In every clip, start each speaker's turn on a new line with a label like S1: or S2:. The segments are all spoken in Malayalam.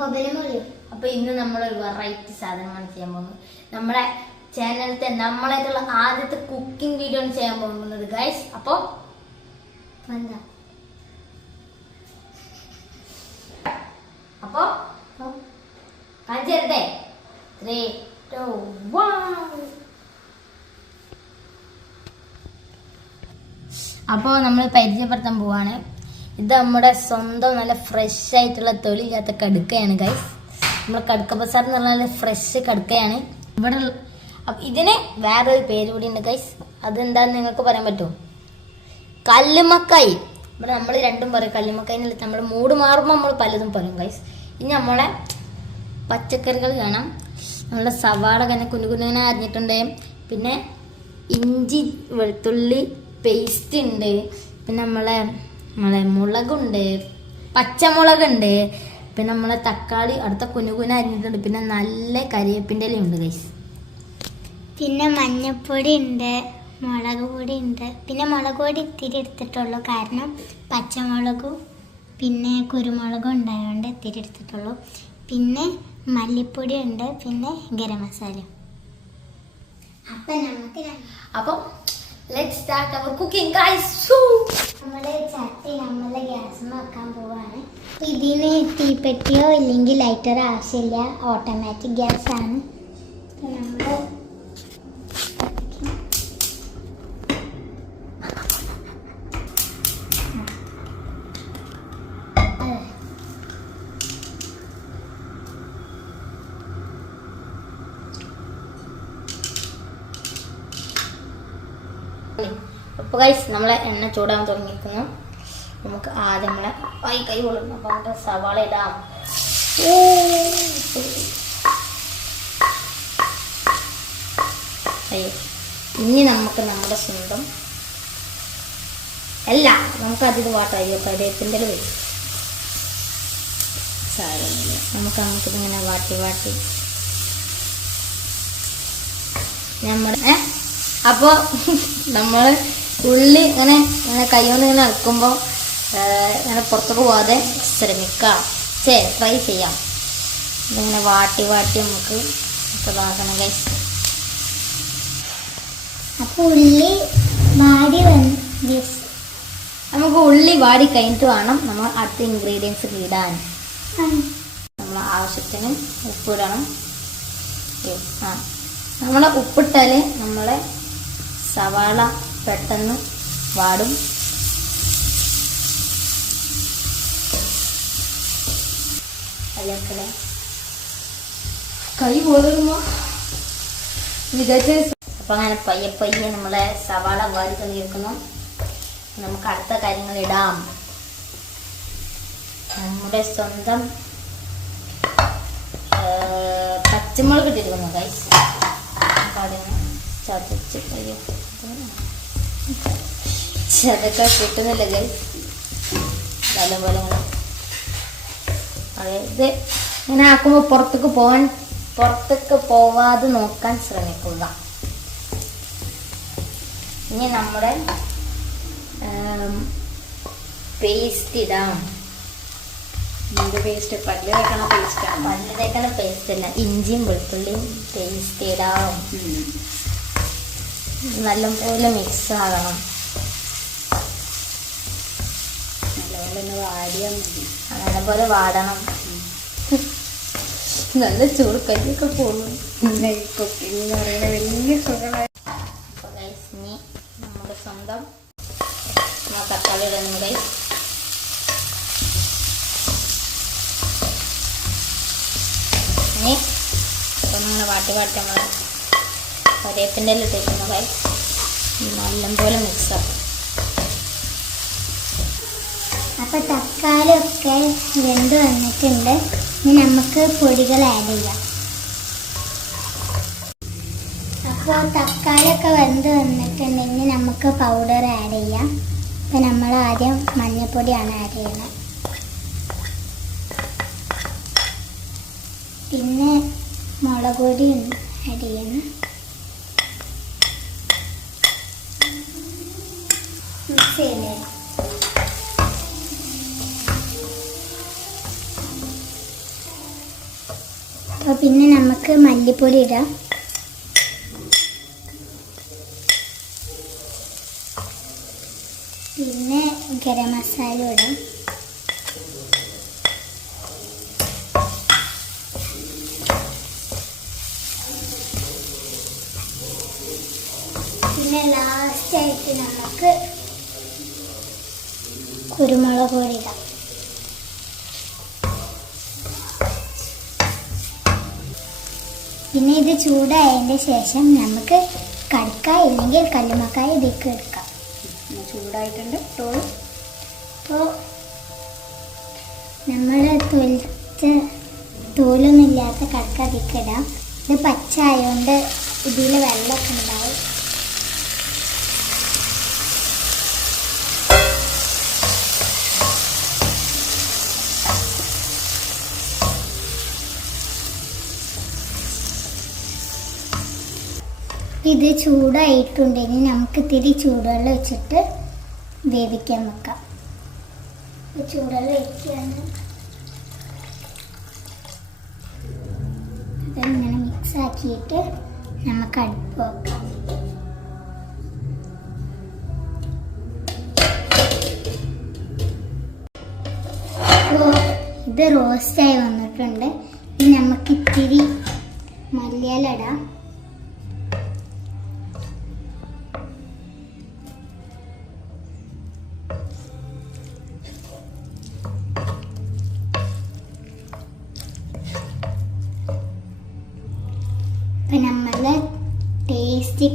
S1: ബൊബലമൊഴി
S2: അപ്പൊ ഇന്ന് നമ്മൾ ഒരു വെറൈറ്റി സാധനമാണ് ചെയ്യാൻ പോകുന്നത്. നമ്മളെ ചാനലിലത്തെ നമ്മളായിട്ടുള്ള ആദ്യത്തെ കുക്കിംഗ് വീഡിയോ ആണ് ചെയ്യാൻ പോകുന്നത് ഗൈസ് അപ്പൊ
S1: എന്താ
S2: അപ്പൊ കാണിച്ചേരട്ടെ ത്രീ ടു വൺ അപ്പോൾ നമ്മൾ പരിചയപ്പെടുത്താൻ പോവാണ്. ഇത് നമ്മുടെ സ്വന്തം നല്ല ഫ്രഷ് ആയിട്ടുള്ള തൊലില്ലാത്ത കടുക്കയാണ് ഗൈസ് നമ്മുടെ കടുക്ക ബസാർ എന്ന് പറഞ്ഞാൽ ഫ്രഷ് കടുക്കയാണ്. ഇവിടെ ഇതിന് വേറൊരു പേര് കൂടി ഉണ്ട് ഗൈസ് അതെന്താന്ന് നിങ്ങൾക്ക് പറയാൻ പറ്റുമോ? കല്ലുമക്കായി ഇവിടെ നമ്മൾ രണ്ടും പറയും കല്ലുമക്കായി നമ്മൾ മൂട് മാറുമ്പോൾ നമ്മൾ പലതും പറയും ഗൈസ് ഇനി നമ്മളെ പച്ചക്കറികൾ കാണാം. നമ്മളെ സവാള കന്നെ കുഞ്ഞു കുഞ്ഞുങ്ങനെ അരിഞ്ഞിട്ടുണ്ട്. പിന്നെ ഇഞ്ചി വെളുത്തുള്ളി പേസ്റ്റ് ഉണ്ട്. പിന്നെ നമ്മളെ നമ്മളെ മുളകുണ്ട് പച്ചമുളകുണ്ട് പിന്നെ നമ്മളെ തക്കാളി അടുത്ത കുനു കുന അരിഞ്ഞിട്ടുണ്ട് പിന്നെ നല്ല കരിവേപ്പിന്റെ ഉണ്ട് ഗൈസ്
S1: പിന്നെ മഞ്ഞപ്പൊടി ഉണ്ട് മുളക് പൊടി ഉണ്ട് പിന്നെ മുളക് പൊടി ഇത്തിരി എടുത്തിട്ടുള്ളൂ കാരണം പച്ചമുളകും പിന്നെ കുരുമുളകും ഉണ്ടായതുകൊണ്ട് ഇത്തിരി എടുത്തിട്ടുള്ളൂ. പിന്നെ മല്ലിപ്പൊടി ഉണ്ട് പിന്നെ ഗരം മസാല അപ്പം നമുക്ക്
S2: appam let start our cooking guys
S1: നമ്മുടെ ചട്ടി നമ്മളെ ഗ്യാസ് വെക്കാൻ പോവാണ്. ഇതിന് തീപ്പെട്ടിയോ ഇല്ലെങ്കിൽ ലൈറ്ററോ ആവശ്യമില്ല. ഓട്ടോമാറ്റിക് ഗ്യാസ് ആണ്. നമ്മൾ
S2: അപ്പോൾ ഗൈസ് നമ്മളെ എണ്ണ ചൂടാൻ തുടങ്ങിയിരിക്കുന്നു. നമുക്ക് ആദ്യം നമ്മളെ കൈ കൈ കൊള്ളുന്നു. അപ്പോൾ നമുക്ക് സവാള ഇടാം. ഇനി നമുക്ക് നമ്മുടെ സ്വന്തം അല്ല നമുക്ക് അതിത് വാട്ട. അയ്യോ കരിവേപ്പിന്റെ വരും സാരമില്ല. നമുക്ക് നമുക്കിതിങ്ങനെ വാട്ടി വാട്ടി. നമ്മുടെ അപ്പോൾ നമ്മൾ ഉള്ളി ഇങ്ങനെ ഇങ്ങനെ കൈകൊണ്ട് ഇങ്ങനെ ഇളക്കുമ്പോൾ ഇങ്ങനെ പുറത്തേക്ക് പോവാതെ ശ്രമിക്കാം. ചേ ട്രൈ ചെയ്യാം. ഇതിങ്ങനെ വാട്ടി വാട്ടി നമുക്ക് ഇതാക്കണം ഗൈസ്
S1: അപ്പോൾ ഉള്ളി വാടി വന്ന്.
S2: നമുക്ക് ഉള്ളി വാടി കഴിഞ്ഞിട്ട് വേണം നമ്മൾ അടുത്ത ഇൻഗ്രീഡിയൻസ് ഇടാൻ. നമ്മൾ ആവശ്യത്തിന് ഉപ്പിടണം ഇടണം. ആ. നമ്മളെ ഉപ്പിട്ടാൽ നമ്മളെ സവാള പെട്ടെന്ന് വാടും. അതിലേക്കല്ലേ കൈ പോലുമോ വിചാരിച്ച അപ്പൊ അങ്ങനെ പയ്യെ പയ്യെ നമ്മളെ സവാള വാരി തന്നിരിക്കുന്നു നമുക്ക് അടുത്ത കാര്യങ്ങൾ ഇടാം. നമ്മുടെ സ്വന്തം പച്ചമുളക് ഇട്ടിരിക്കുന്നു ഗൈസ് അതിന് ചതച്ച് അയ്യോ ചതക്ക കിട്ടുന്നില്ല ഗൈസ് നല്ലപോലെ ഇങ്ങനെ അതായത് ഇങ്ങനെ ആക്കുമ്പോൾ പുറത്തേക്ക് പോകാൻ പുറത്തേക്ക് പോവാതെ നോക്കാൻ ശ്രമിക്കുക. ഇനി നമ്മുടെ പേസ്റ്റ് ഇടാം.
S3: എന്ത് പേസ്റ്റ് പല്ല് തേക്കണ പേസ്റ്റ്
S2: പല്ല് തേക്കണ പേസ്റ്റ് അല്ല ഇഞ്ചിയും വെളുത്തുള്ളിയും പേസ്റ്റ് ഇടാം. നല്ലപോലെ മിക്സ് ആകണം
S3: നല്ലപോലെ ഒന്ന് വാടിയാൽ മതി.
S2: നല്ലപോലെ വാടണം. നല്ല ചൂട് കൈയൊക്കെ പോകുന്നു
S3: കുക്കിംഗ് എന്ന് വലിയ സുഖമാണ്
S2: അപ്പോൾ ഗൈസ് ഇനി നമ്മുടെ സ്വന്തം നമ്മൾ തക്കാളി ഇടുന്നു ഗൈസ് ഇനി ഒന്ന് വാട്ടി വാട്ടി നമ്മൾ കറിവേപ്പിന്റെ എല്ലാം ഇട്ടിരിക്കുന്നു നല്ലം നല്ലപോലെ മിക്സ് ആക്കും.
S1: അപ്പോൾ തക്കാളി ഒക്കെ വെന്ത് വന്നിട്ടുണ്ട്. ഇനി നമുക്ക് പൊടികൾ ആഡ് ചെയ്യാം. അപ്പോൾ തക്കാളിയൊക്കെ വെന്ത് വന്നിട്ടുണ്ട്. ഇനി നമുക്ക് പൗഡർ ആഡ് ചെയ്യാം. അപ്പോൾ നമ്മൾ ആദ്യം മഞ്ഞൾപ്പൊടിയാണ് ആഡ് ചെയ്യുന്നത്. പിന്നെ മുളക് പൊടിയും ആഡ് ചെയ്യുന്നു. ചെയ്യുന്നത് അപ്പോൾ പിന്നെ നമുക്ക് മല്ലിപ്പൊടി ഇടാം. പിന്നെ ഗരം മസാല ഇടാം. പിന്നെ ലാസ്റ്റായിട്ട് നമുക്ക് കുരുമുളക് പൊടി ഇടാം. പിന്നെ ഇത് ചൂടായതിന്റെ ശേഷം നമുക്ക് കടുക്കായ ഇല്ലെങ്കിൽ കല്ലുമക്കായ ഇതിലേക്ക് എടുക്കാം.
S3: ചൂടായിട്ടുണ്ട്. ഇപ്പോൾ
S1: അപ്പോൾ നമ്മൾ തൊലിച്ച് തോലൊന്നും ഇല്ലാത്ത കടുക്ക ഇടാം. ഇത് പച്ച ആയതുകൊണ്ട് ഇതിൽ വെള്ളമൊക്കെ ഉണ്ടാവും. ഇത് ചൂടായിട്ടുണ്ടെങ്കിൽ നമുക്ക് ഇത്തിരി ചൂടുവെള്ളം വെച്ചിട്ട് വേവിക്കാൻ വെക്കാം. ചൂടുവെള്ളം ഒഴിക്കുകയാണ് അതിങ്ങനെ മിക്സ് ആക്കിയിട്ട് നമുക്ക് അടുപ്പ് വെക്കാം. ഇത് റോസ്റ്റായി വന്നിട്ടുണ്ട്. ഇനി നമുക്ക് ഇത്തിരി മല്ലിയില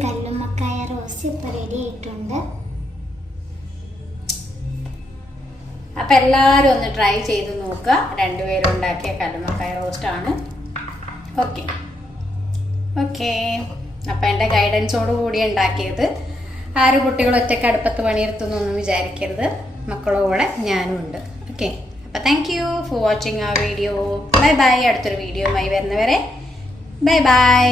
S1: കല്ലുമ്മക്കായ റോസ് ഇപ്പൊ റെഡി ആയിട്ടുണ്ട്.
S3: അപ്പൊ എല്ലാവരും ഒന്ന് ട്രൈ ചെയ്ത് നോക്കുക. രണ്ടുപേരും ഉണ്ടാക്കിയ കല്ലുമക്കായ റോസ്റ്റ് ആണ്. ഓക്കെ ഓക്കെ അപ്പം എന്റെ ഗൈഡൻസോട് കൂടി ഉണ്ടാക്കിയത്. ആരും കുട്ടികൾ ഒറ്റയ്ക്ക് അടുപ്പത്ത് പണിയെടുത്തൊന്നും വിചാരിക്കരുത്. മക്കളോടെ ഞാനും ഉണ്ട്. ഓക്കെ അപ്പം താങ്ക് യു ഫോർ വാച്ചിങ് ആ വീഡിയോ ബൈ ബൈ അടുത്തൊരു വീഡിയോ വീഡിയോയുമായി വരുന്നവരെ. Bye bye